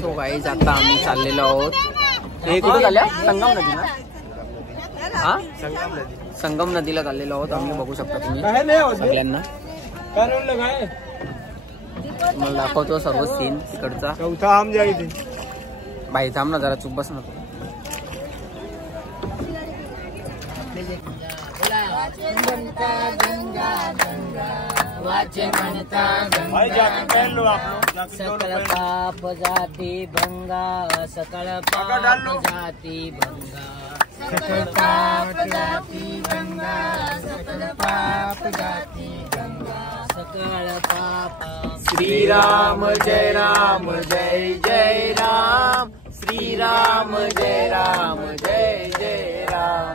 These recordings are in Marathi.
सो गाईज आता आम्ही चाललेलो आहोत. हे कुठे चालल्या? संगम नदीला. हा संगम नदीला चाललेलो आहोत आम्ही. बघू शकता तुम्ही सगळ्यांना. मला दाखवतो सर्व सीन तिकडचा. बाई थांब ना जरा, चुप बस ना. सकल पाप जाती भंगा, सकल पाप जाती भंगा, सकल पाप जाती भंगा, सकल पाप जाती भंगा, सकल पाप. श्री राम जय राम जय जय राम. श्री राम जय राम जय जय राम.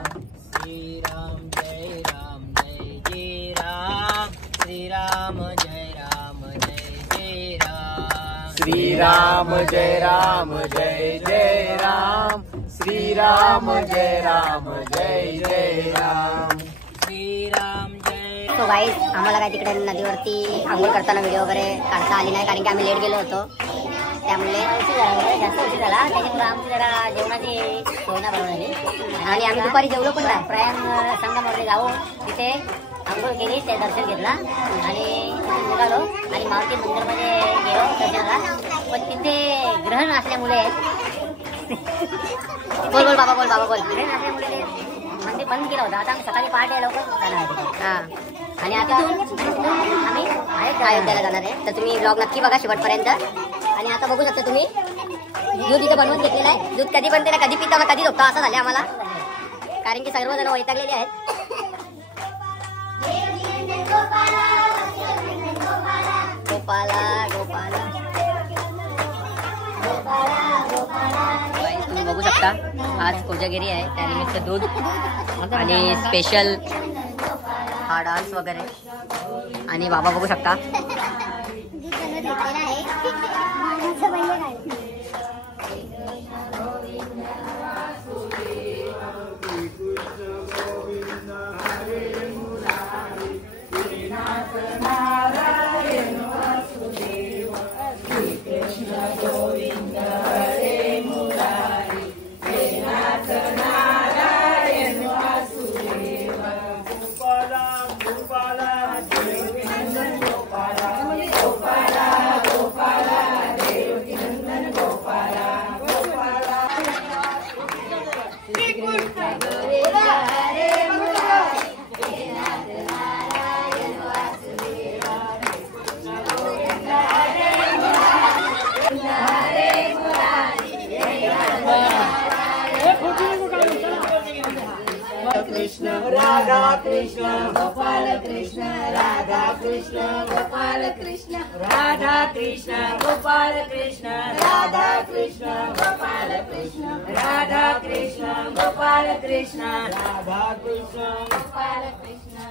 श्री राम जय राम जय जय राम. श्री राम जय राम जय जय राम. श्री राम जय राम जय जय राम. श्री राम जय राम जय जय राम. श्री राम जय. तो गाईज आम्हाला काय तिकडे नदीवरती आंघोळ करताना व्हिडिओ वगैरे काढता आली नाही, कारण की आम्ही लेट गेलो होतो. त्यामुळे जास्त उशीर झाला. त्याच्यामुळे आमची जरा जेवणाची सोय नाही बनवली आणि आम्ही दुपारी जेवलो पण नाही. प्रयाग संगमवरती जाऊन तिथे आंघोळ केली, ते दर्शन घेतला आणि निघालो आणि मारुती मंदिरमध्ये गेलो दर्शनाला. पण तिथे ग्रहण असल्यामुळे बोल बोल बाबा बोल बाबा बोल. ग्रहण असल्यामुळे ते मंदिर बंद केलं होतं. आता आम्ही सकाळी पहाटे लवकर जाणार आहे. हां आणि आता आम्ही अयोध्याला जाणार आहे. तर तुम्ही ब्लॉग नक्की बघा शेवटपर्यंत. आणि आता बघू शकता तुम्ही दूध इथं बनवून घेतलेलं आहे. दूध कधी बनते ना, कधी पिता ना कधी झोपता असं झालं आम्हाला, कारण की सर्वजण वैतागलेले आहेत. गोपाला गोपाला तुम्ही बघू शकता आज कोजागिरी आहे, त्यानिमित्त दूध आणि स्पेशल हा डान्स वगैरे. आणि बाबा बघू शकता राधा कृष्ण गोपाल कृष्ण, राधा कृष्ण गोपाल कृष्ण, राधा कृष्ण गोपाल कृष्ण, राधा कृष्ण गोपाल कृष्ण, राधा कृष्ण गोपाल कृष्ण, राधा कृष्ण गोपाल कृष्ण,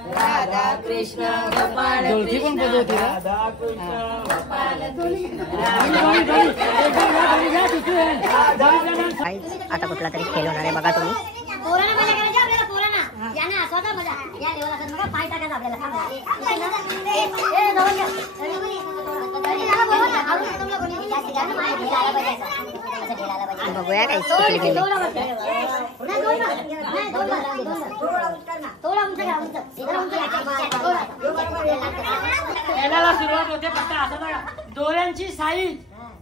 राधा कृष्ण गोपाल कृष्ण, राधा कृष्ण गोपाल कृष्ण. आता कुठला तरी खेळ होणार आहे बघा तुम्ही. बघूया काय सुरुवात होते. फक्त असं दोऱ्यांची साईज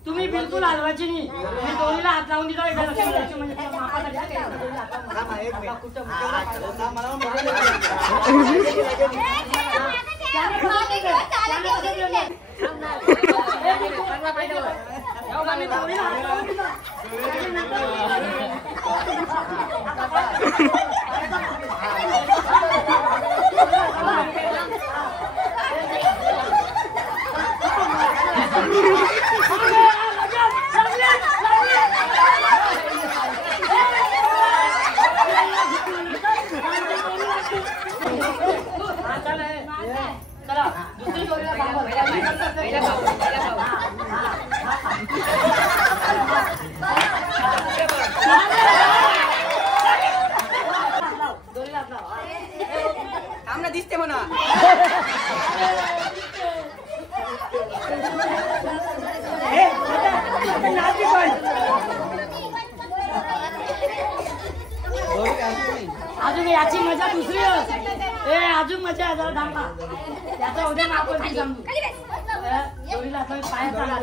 तुम्ही बिलकुल हलवायची नाही. मी दोरीला हात लावून दिला म्हणा दिसते म्हणा. अजून याची मजा दुसरी अजून मजा आहे. जरा थांबा याचा उद्या आपण सांगू. जोडीला पाय चालला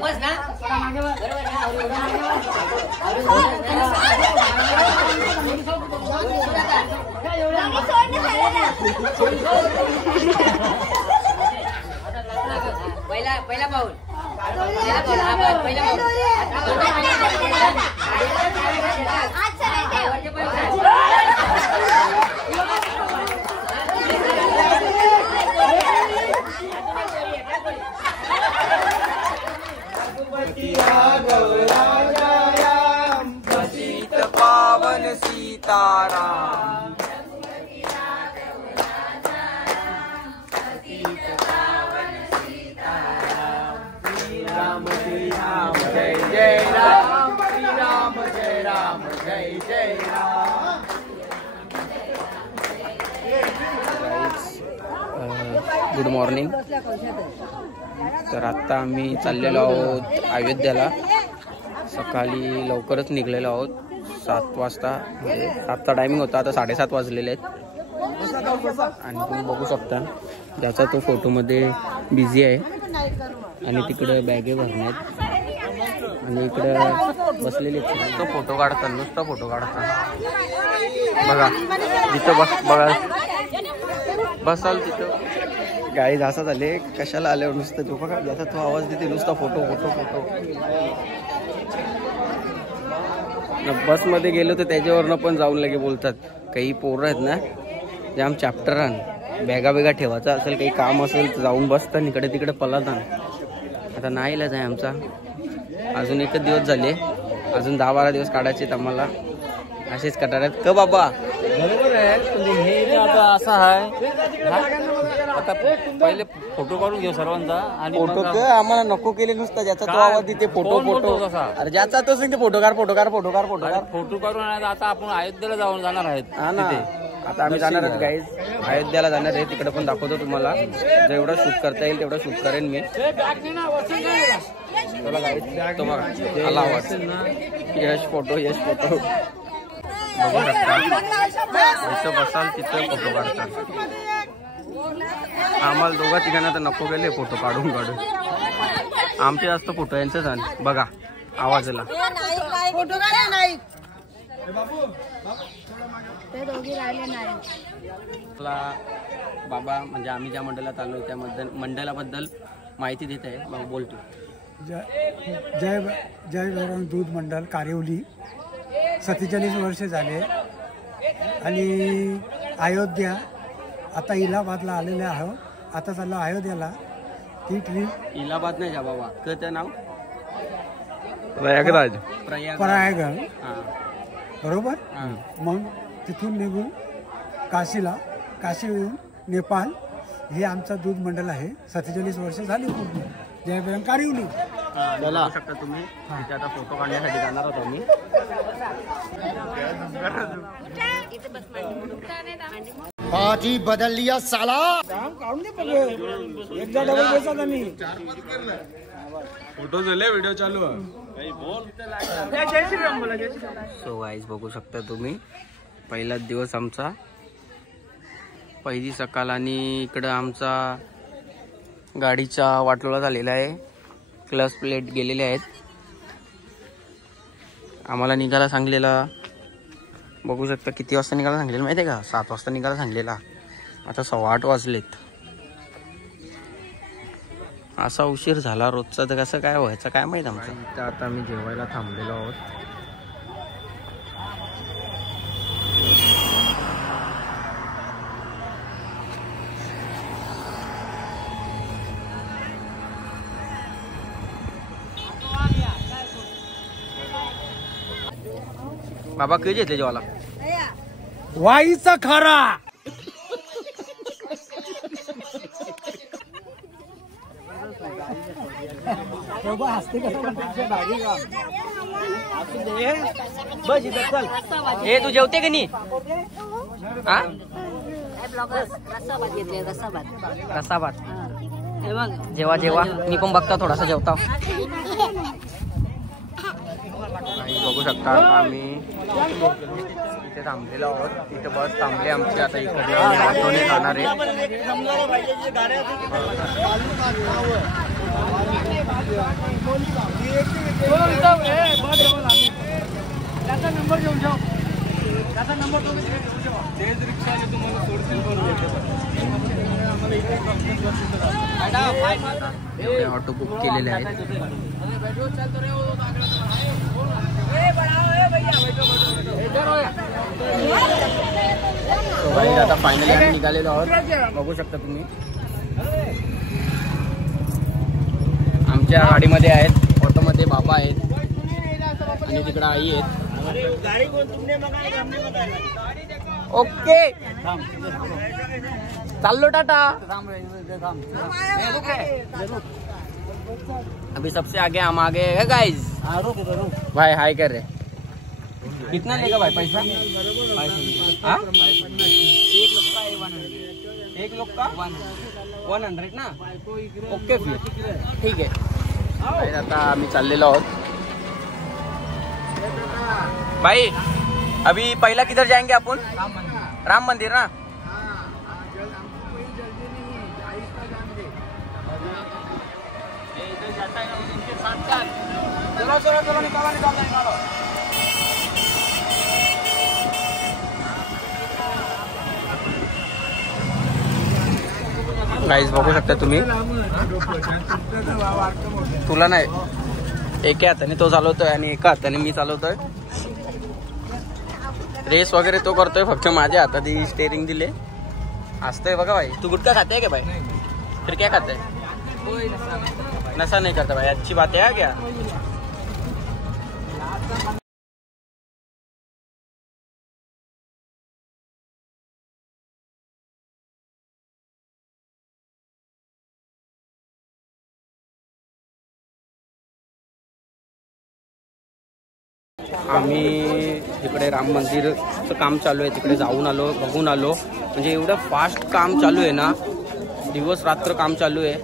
बस ना मागे पहिला पाऊल पतित पावन सीताराम. राम जय राम जय जय राम. श्री राम जय राम जय जय राम. Good morning. तर आत्ता आम्ही चाललेलो आहोत अयोध्याला. सकाळी लवकरच निघलेलो आहोत 7 वाजता. म्हणजे 7चा टायमिंग होता, आता 7:30 वाजलेले आहेत. आणि तुम्ही बघू शकता ज्याचा तो फोटोमध्ये बिझी आहे. आणि तिकडे बॅगे भरण्यात आणि इकडे बसलेले नुसतं फोटो काढतात, नुसतं फोटो काढतात. बघा जिथं बघा बसाल तिथं गाडी असं झाले. कशाला आल्यावर नुसतं तो बघा ज्याचा तो आवाज देते नुसता फोटो फोटो फोटो. बसमध्ये गेलो तर त्याच्यावरनं पण जाऊन लगे बोलतात. काही पोरं आहेत ना जाम चॅप्टर आण, बॅगा बेगा ठेवायचं असेल, काही काम असेल तर जाऊन बसतात, इकडे तिकडे पळत आण. आता नाही इलाज आहे आमचा. अजून 1 दिवस झाले, अजून 10-12 दिवस काढायचे आम्हाला. असेच कटाऱ्यात का बाबा. बरोबर आहे. हे आता असं आहे. आता पहिले फोटो काढून घेऊ सर्वांचा. आणि फोटो आम्हाला नको केले नुसतं ज्याचा तो आवाज देते फोटो फोटो. अरे ज्याचा तो सांगते फोटो काढ फोटो काढ फोटो काढ फोटो काढ. फोटो काढून आता आपण अयोध्येला जाणार आहेत. हा ना, आता आम्ही जाणार आहोत गाईज, अयोध्याला जाणार आहे. तिकडे पण दाखवतो तुम्हाला. जेवढं शूट करता येईल तेवढं शूट करेन मी. चला गाईज, तो बघा आला आवाज. यश फोटो यश फोटो. बघू शकता जसं बसाल तिथं फोटो काढतात. आम्हाला 2-3 तर नको गेले फोटो काढून काढून. आमचे जास्त फोटो यांचेच आहे. बघा आवाजाला फोटो काढा नाही ते दोघी राहिले नाही. बाबा म्हणजे आम्ही ज्या मंडळात आलो त्या मंडळाबद्दल माहिती देत आहे. मग बोलतो. जय भगवान दूध मंडळ कारिवली 47 वर्ष झाले. आणि अयोध्या आता इलाहाबादला आलेले आहोत. आता चाललो अयोध्याला. ती ट्रिप इलाहाबाद नाही जा बाबा, काय नाव प्रयागराज. प्रयागराज बरोबर. मग तिथून निघून काशीला, काशीहून नेपाळ. हे आमचा दूध मंडळ आहे. 47 वर्ष झाली पूर्ण. जय भगवान कारिवली. बघू शकता तुम्ही तिथे आता फोटो काढण्यासाठी जाणार आहोत आम्ही. पार्टी बदल लिया साला. काढून दे एकदा डबल बसत आम्ही. फोटो झाले, व्हिडिओ चालू. सो गाईज बघू शकता तुम्ही पहिलाच दिवस आमचा, पहिली सकाळ. आणि इकडं आमचा गाडीचा वाटोळा झालेला आहे. क्लच प्लेट गेलेले आहेत. आम्हाला निघायला सांगलेला, बघू शकता किती वाजता निघायला सांगलेलं माहिती आहे का? 7 वाजता निघायला सांगलेला. आता 8:15 वाजलेत. असा उशीर झाला रोजचा तर कसं काय व्हायचं काय माहित आमचं. इथं आता आम्ही जेवायला थांबलेलो आहोत. बाबा कधी येते जेवायला? वाईचा खरा. ए तू जेवते की नाही? हा रस्साभात घेतले रस्साभात. रस्साभात. जेव्हा जेव्हा मी पण बघता थोडासा जेवता. बघू शकता आता आम्ही इथे थांबलेलो आहोत. इथे बस थांबली आमची. आता इकडे ऑटोने जाणार आहे. ऑटो बुक केलेले आहेत. आता फायनली आम्ही निघालेलो आहोत. बघू शकता तुम्ही आमच्या गाडीमध्ये आहेत. ऑटोमध्ये बाबा आहेत आणि तिकडे आई आहेत. ओके चाललो टाटा. अभी सबसे आगे हम आगे है गाइस. भाई हाय कर रहे. कितना लेगा भाई पैसा? हाँ? एक लोग का 100 ना. ओके फिर ठीक आहे. आता आम्ही चाललेलो आहोत. भाई अभी पहला किधर जाएंगे अपन? राम मंदिर ना. चलो चलो चलो निकालो. गाइस बघू शकता तुम्ही. तुला नाही एका हाताने तो चालवतोय आणि एका हाताने मी चालवतोय. रेस वगैरे तो करतोय. फक्त माझ्या हातात स्टेरिंग दिले असतंय बघा. भाई तू गुटखा खाते है क्या भाई? फिर क्या खाता है? नशा नहीं करता भाई. अच्छी बात है क्या? आम्ही तिकडे राम मंदिरचं काम चालू आहे. तिकडे जाऊन आलो, बघून आलो. म्हणजे एवढं फास्ट काम चालू आहे ना. दिवस रात्र काम चालू आहे.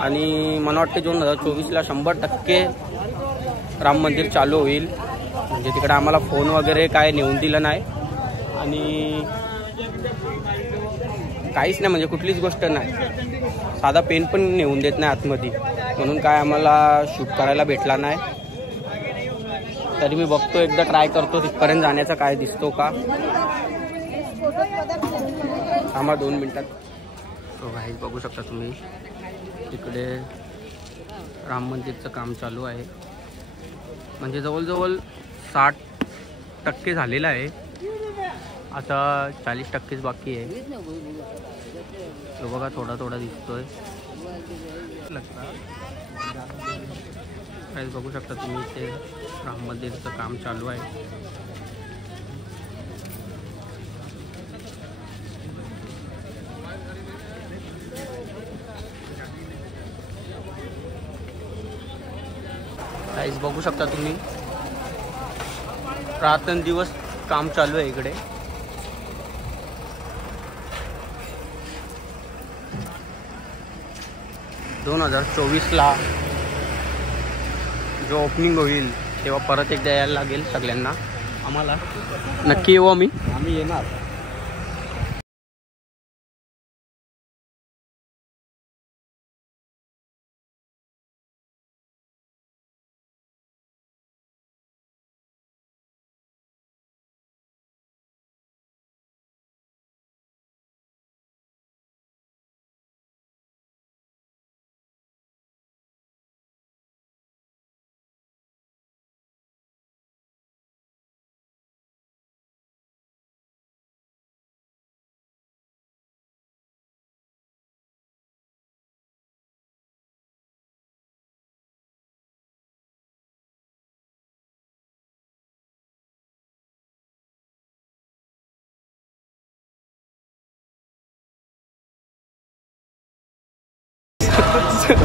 आणि मला वाटतं 2024ला 100% राम मंदिर चालू होईल. म्हणजे तिकडे आम्हाला फोन वगैरे काय नेऊन दिलं नाही आणि काहीच नाही. म्हणजे कुठलीच गोष्ट नाही. साधा पेन पण नेऊन देत नाही आतमध्ये. म्हणून काय आम्हाला शूट करायला भेटला नाही. तरी मी बघतो एकदा ट्राय करतो तिथपर्यंत जाण्याचा काय दिसतो का. थांबा 2 मिनिटात. तो गाईज बघू शकता तुम्ही तिकडे राम मंदिरचं काम चालू आहे. म्हणजे जवळजवळ 60% झालेलं आहे. आता 40%च बाकी आहे. तो बघा थोडा थोडा दिसतोय. गाईज बघू शकता तुम्ही ते राम मंदिरचं काम चालू आहे. गाईज बघू शकता तुम्ही रात्रंदिवस काम चालू आहे इकडे. - 2024ला जो ओपनिंग होईल तेव्हा परत एकदा यायला लागेल सगळ्यांना. आम्हाला नक्की येऊ आम्ही येणार.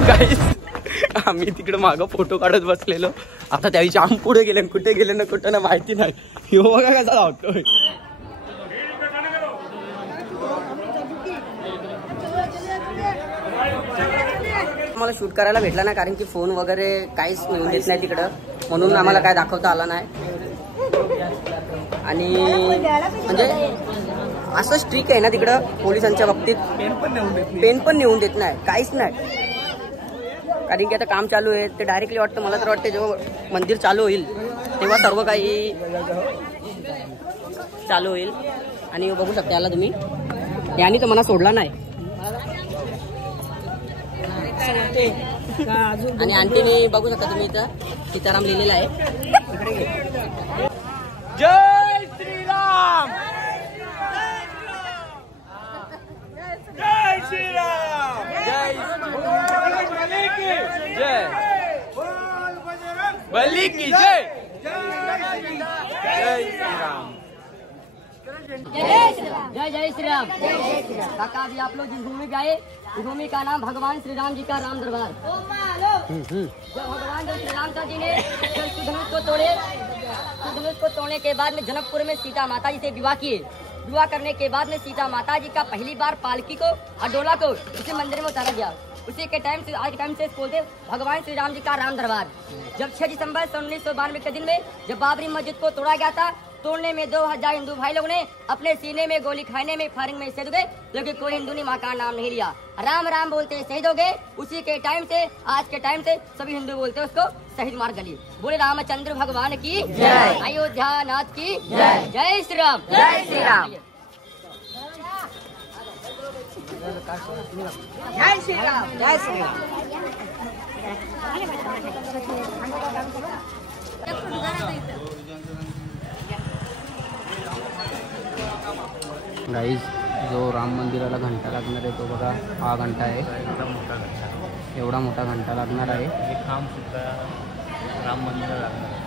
गाईस आम्ही तिकडे मागं फोटो काढत बसलेलो. आता त्यावेळी जाम पुढे गेले. कुठे गेले ना कुठे ना माहिती नाही. हो बघा कसा धावतोय. आम्हाला शूट करायला भेटला नाही, कारण की फोन वगैरे काहीच मिळून देत नाही तिकडं, म्हणून आम्हाला काय दाखवता आला नाही. आणि म्हणजे असं स्ट्रिक आहे ना तिकडं पोलिसांच्या बाबतीत, पेन पण नेऊन देत नाही, काहीच नाही. कारण की आता काम चालू आहे, ते डायरेक्टली वाटतं, मला तर वाटतं जेव्हा मंदिर चालू होईल तेव्हा सर्व काही चालू होईल. आणि बघू शकता याला तुम्ही, याने तर मला सोडला नाही. आणि आणखी बघू शकता तुम्ही इथं सीताराम लिहिलेला आहे. जय श्रीराम, जय श्रीराम, जय जय बली की जय, जय श्रीराम. जय जय श्री राम. काका अभी आप लोग जिस भूमि पे आए, इस भूमि का नाम भगवान श्री राम जी का राम दरबार. जब भगवान श्री राम जी ने सुधनुष को तोड़े, सुधनुष को तोड़ने के बाद में जनकपुर में सीता माता जी से विवाह किए. विवाह करने के बाद में सीता माता जी का पहली बार पालकी को और डोला को उसी मंदिर में उतारा गया. उसी के टाइम से, आज के टाइम से बोलते भगवान श्री राम जी का राम दरबार. जब 6 दिसंबर 1992 के दिन में जब बाबरी मस्जिद को तोड़ा गया था, तोड़ने में 2000 हिंदू भाई लोगों ने अपने सीने में गोली खाने में फायरिंग में शहीद हो गए, लेकिन कोई हिंदू ने माँ का नाम नहीं लिया. राम राम बोलते शहीद हो गए. उसी के टाइम से, आज के टाइम से सभी हिंदू बोलते उसको शहीद मार्ग गली. बोले रामचंद्र भगवान की जय, अयोध्या नाथ की जय, जय श्री राम, जय श्री राम, जय श्री राम, जय श्री राम. गाईज, जो राम मंदिराला घंटा लागणार आहे तो बघा, हा घंटा आहे. एवढा मोठा घंटा लागणार आहे. हे काम सुद्धा राम मंदिराला लागणार आहे.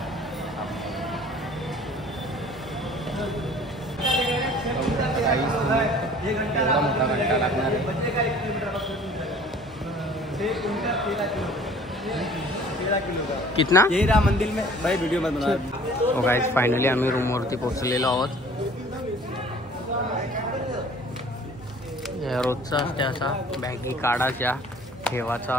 एवढा मोठा घंटा लागणार आहे. कितना यही राम मंदिर में भाई वीडियो मत बना. हो गाईज, फायनली आम्ही रूमवरती पोहोचलेलो आहोत. रोजचा त्याचा बॅगी काढायच्या, ठेवाचा.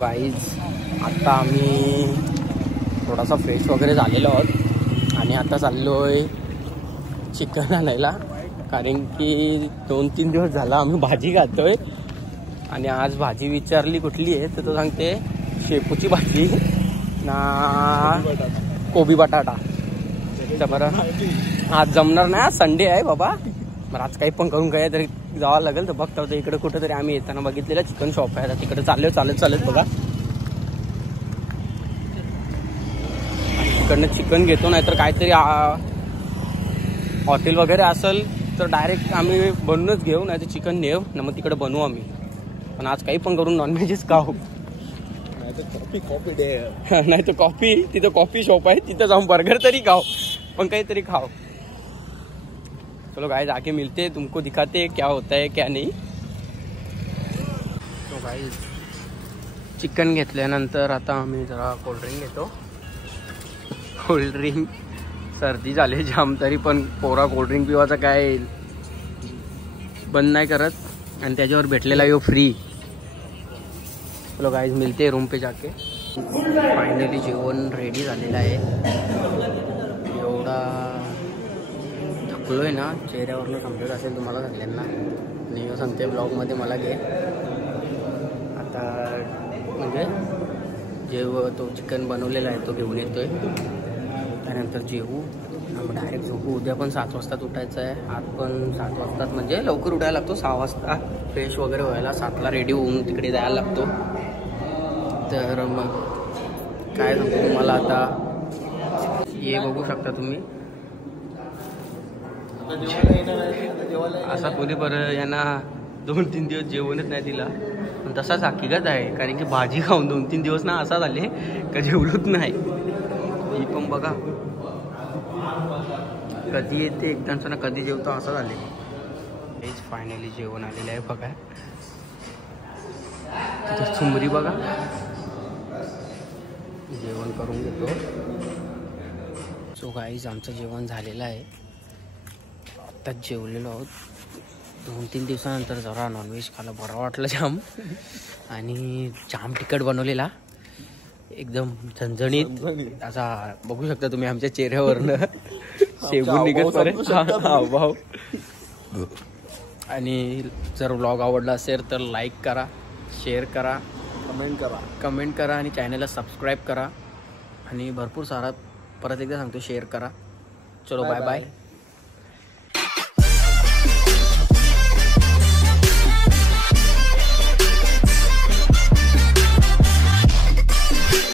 गाईज, आता आम्ही थोडासा फ्रेश वगैरे झालेलो आहोत आणि आता चाललोय चिकन आणायला, कारण की 2-3 दिवस झाला आम्ही भाजी खातोय. आणि आज भाजी विचारली कुठली आहे तर तो सांगते शेपूची भाजी ना कोबी बटाटा. बरं, आज जमणार नाही, आज संडे आहे बाबा. बरं, आज काही पण करून काय तरी जावं लागेल. तर बघता होतं इकडे कुठेतरी आम्ही येताना बघितलेलं चिकन शॉप आहे, तिकडे चाललो चालत बघा. तिकडनं चिकन घेतो, नाहीतर काहीतरी हॉटेल वगैरे असेल तर डायरेक्ट आम्ही बनवूनच घेऊ, नाही तर चिकन नेऊ ना मग तिकडे बनवू आम्ही. पण आज काही पण करून नॉनव्हेजच खाऊ, नाही तर कॉफी, तिथं कॉफी शॉप आहे तिथं जाऊन बर्गर तरी खाओ, पण काहीतरी खाओ. चलो गाइस, आके मिलते हैं, तुमको दिखाते हैं क्या होता है क्या नहीं. तो गाइस, चिकन घेतल्यानंतर आता आम्ही जरा कोल्ड्रिंक घेतो. कोल्ड्रिंक सर्दी झाली जाम, तरी पण पोरा कोल्ड्रिंक पिवायचा काय बंद नाही करत. आणि त्याच्यावर भेटलेला यो फ्री. चलो गाइस, मिलते हैं रूम पे जाके. फायनली जेवण रेडी झालेलं आहे. एवढा थकलोय ना, चेहऱ्यावरनं समजत असेल तुम्हाला सगळ्यांना. आणि सांगते ब्लॉगमध्ये मला घे. आता म्हणजे तो चिकन बनवलेला आहे तो घेऊन येतोय. त्यानंतर जेवू, मग डायरेक्ट झोपू. उद्या पण 7 वाजताच उठायचं आहे. आज पण 7 वाजताच, म्हणजे लवकर उठायला लागतो. 6 वाजता फ्रेश वगैरे व्हायला, 7ला रेडी होऊन तिकडे जायला लागतो. तर मग काय सांगतो तुम्हाला, आता हे बघू शकता तुम्ही. असा कोणी बरं यांना 2-3 दिवस जेवणच नाही दिला, पण तसाच हकीकत आहे. कारण की भाजी खाऊन 2-3 दिवस ना असा झाले का जेवलोच नाही. ही पण बघा कधी येते एकदांचं ना कधी जेवतो असं झाले. हेच फायनली जेवण आलेलं आहे बघा. तिथं चुंबरी बघा, जेवण करून घेतो. सो गाईज आमचं जेवण झालेलं आहे. आत्ताच जेवलेलो आहोत. 2-3 दिवसानंतर जरा नॉनव्हेज खायला बरं वाटलं जाम. आणि जाम तिखट बनवलेला, एकदम झणझणीत असा. बघू शकता तुम्ही आमच्या चेहऱ्यावरनं शेबून निघत हावभाव. आणि जर व्लॉग आवडला असेल तर लाईक करा, शेअर करा, कमेंट करा आणि चॅनलला सबस्क्राईब करा. आणि भरपूर सारा परत एकदा सांगतो शेअर करा. चलो बाय बाय.